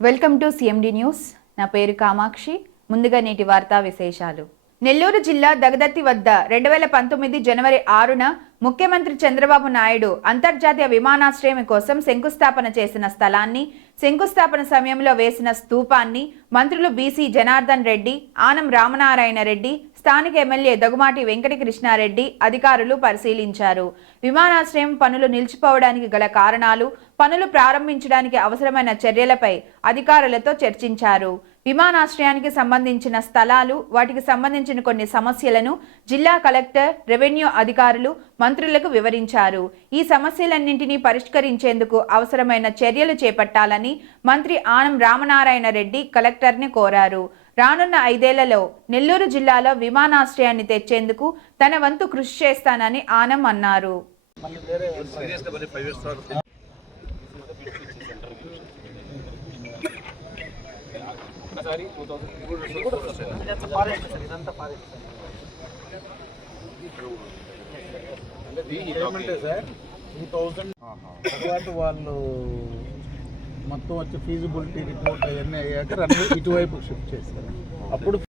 Welcome to CMD news నా పేరు కామాక్షి. ముందుగా నేటి వార్తా విశేషాలు. నెల్లూరు జిల్లా దగదత్తి వద్ద రెండు వేల పంతొమ్మిది జనవరి ఆరున ముఖ్యమంత్రి చంద్రబాబు నాయుడు అంతర్జాతీయ విమానాశ్రయం కోసం శంకుస్థాపన చేసిన స్థలాన్ని శంకుస్థాపన సమయంలో వేసిన స్తూపాన్ని మంత్రులు బీసీ జనార్దన్ రెడ్డి ఆనం రామనారాయణ రెడ్డి స్థానిక ఎమ్మెల్యే దగుమాటి వెంకట కృష్ణారెడ్డి అధికారులు పరిశీలించారు. విమానాశ్రయం పనులు నిలిచిపోవడానికి గల కారణాలు పనులు ప్రారంభించడానికి అవసరమైన చర్యలపై అధికారులతో చర్చించారు. విమానాశ్రయానికి సంబంధించిన స్థలాలు వాటికి సంబంధించిన కొన్ని సమస్యలను జిల్లా కలెక్టర్ రెవెన్యూ అధికారులు మంత్రులకు వివరించారు. ఈ సమస్యలన్నింటినీ పరిష్కరించేందుకు అవసరమైన చర్యలు చేపట్టాలని మంత్రి ఆనం రామనారాయణ రెడ్డి కలెక్టర్ని కోరారు. రానున్న ఐదేళ్ళలో నెల్లూరు జిల్లాలో విమానాశ్రయాన్ని తెచ్చేందుకు తన వంతు కృషి చేస్తానని ఆనం అన్నారు. టూ థౌజండ్ వాళ్ళు మొత్తం వచ్చి ఫీజిబిలిటీ రిపోర్ట్ అవన్నీ అయ్యాక రన్ ఇటువైపు షిఫ్ట్ చేశారు అప్పుడు